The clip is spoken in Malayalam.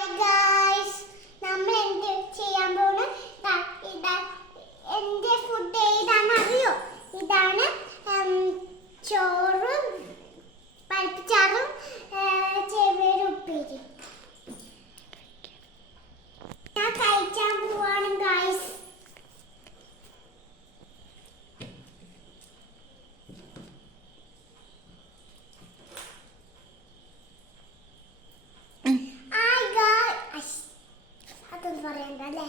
ഹായ് ഗായ്സ്, നമ്മൾ എന്ത് ചെയ്യാൻ പോണ എന്റെ ഫുഡ് ഏതാണെന്ന് അറിയോ? ഇതാണ് ചോറും പരിപ്പിച്ചാറും ചെറുപയർ ഉപ്പേരി. ഞാൻ കഴിക്കാൻ പോവാണ് ഗായ്സ്. അതൊന്നും പറയണ്ട അല്ലേ.